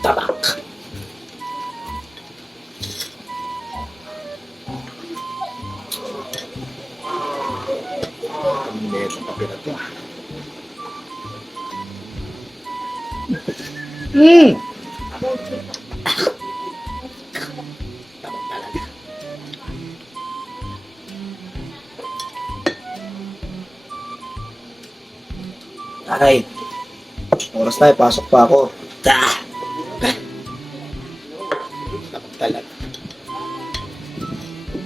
Tabak. Ang neto kape na to. Tabak talaga. Ay, oras na, pasok pa ako. Tabak talaga.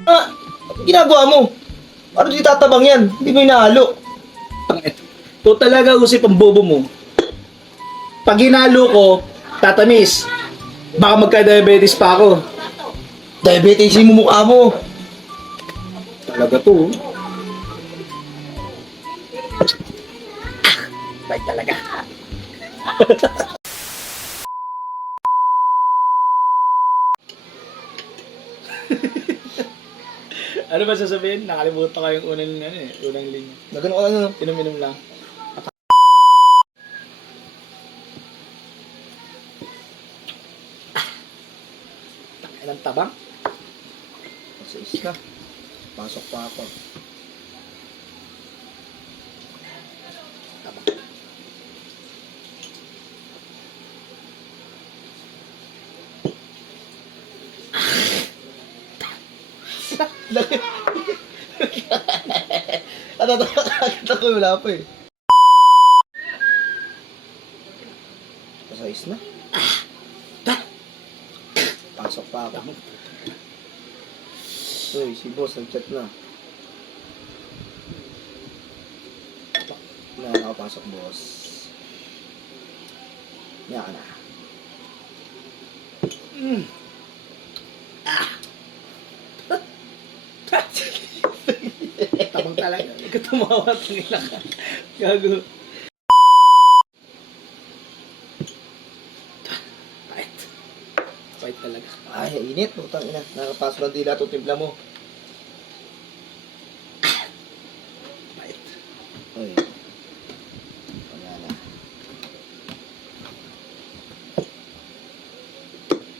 Ano ginagawa mo? Ano di tatabang yan? Hindi mo inahalo. Ito talaga usip ang bobo mo. Pag hinalo ko, tatamis. Baka magka-diabetes pa ako. Diabetes yung mukha mo. Talaga to. Bait talaga. Ano ba sasabihin? Nakalimutan ko yung unang linya. Nagano ka ano? Inom-inom lang. Anong tabang? Sa isa. Pasok pa ako. Ako wala pa eh. Sa isa na. Pasok pa ako. Uy, si boss nag-chat na. Na nakapasok, boss. Niya ka na. Tabang talaga. Ikaw tumawa at nila ka. Gago. Pait. Pait talaga. Ay, init. Putang ina. Nakapasok lang dila itong timpla mo. Pait. Uy. Wala na.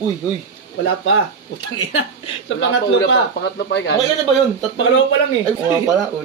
Uy, uy. Wala pa. Putang ina. Sa pangatlo pa. Pangatlo pa, Okay na ba yun? Pangalawa pa lang eh. Ay, pala. Ulit.